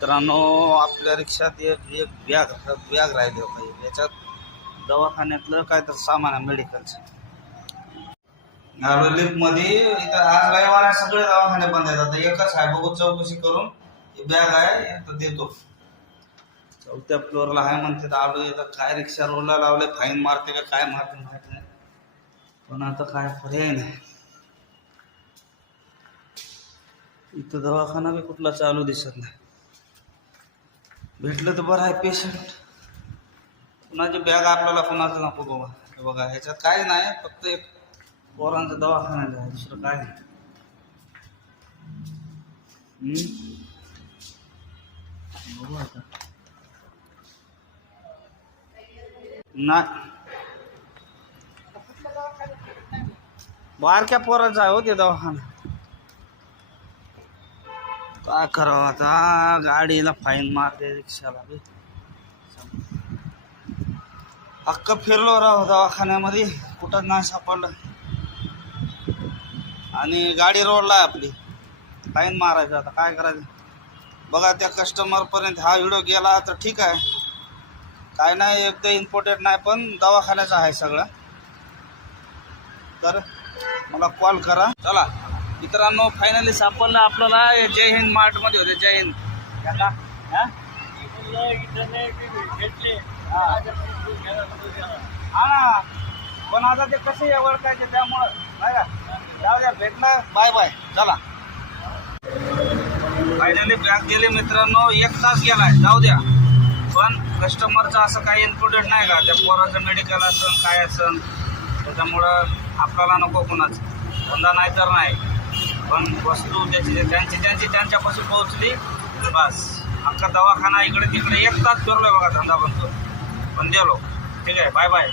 मित्रांनो, आपल्या रिक्षात एक बॅग राहिली पाहिजे. याच्यात दवाखान्यातलं काय तर सामान आहे मेडिकलचं. आलो लिफ्टमध्ये. इथं आज रविवार आहे, सगळे दवाखाने बंद आहेत. आता एकच आहे, बघू चौकशी करून बॅग आहे तर देतो. 4थ्या फ्लोअरला आहे म्हणते. आलो इथं काय रिक्षा रोडला लावले, फाईन मारते का काय मारते माहित नाही, पण आता काय पर्याय नाही. इथं दवाखाना बी कुठला चालू दिसत नाही. भेटलं तर बरं आहे पेशंट. कुणाची बॅग आपल्याला कुणाचं नको बाबा. हे बघा, ह्याच्यात काय नाही, फक्त एक पोरांचा दवाखाना आहे, दुसरं काय नाही. बघू आता. नाही, बारक्या पोराचा आहे हो ते दवाखाना. काय करावं आता, गाडीला फाईन मारते रिक्षाला बी. अख्खं फिरलो राहू दवाखान्यामध्ये, कुठं नाही सापडलं. आणि गाडी रोडला आहे आपली, फाईन मारायचं. आता काय करायचं बघा. त्या कस्टमरपर्यंत हा व्हिडिओ गेला तर ठीक आहे, काय नाही, एकदम इम्पॉर्टंट नाही, पण दवाखान्याचा आहे सगळं. तर मला कॉल करा. चला मित्रांनो, फायनली सापडलं आपल्याला. जय हिंद मार्टमध्ये होते. जय हिंद. हा ना, पण आता ते कसे ओळखायचे, त्यामुळं नाही का. जाऊ द्या, भेटलं, बाय बाय. चला, फायनली बॅग गेले मित्रांनो. 1 तास गेलाय, जाऊ द्या. पण कस्टमरचं असं काही इम्पॉर्टंट नाही का, त्या पोराचं मेडिकल असन काय असन, त्याच्यामुळं आपल्याला नको कुणाचं. धंदा नाही तर नाही, पण वस्तू त्यांच्यापासून पोहोचली बस. अख्खा दवाखाना इकडे तिकडे 1 तास फिरलोय बघा, धंदा बनतो. पण गेलो. ठीक आहे, बाय बाय.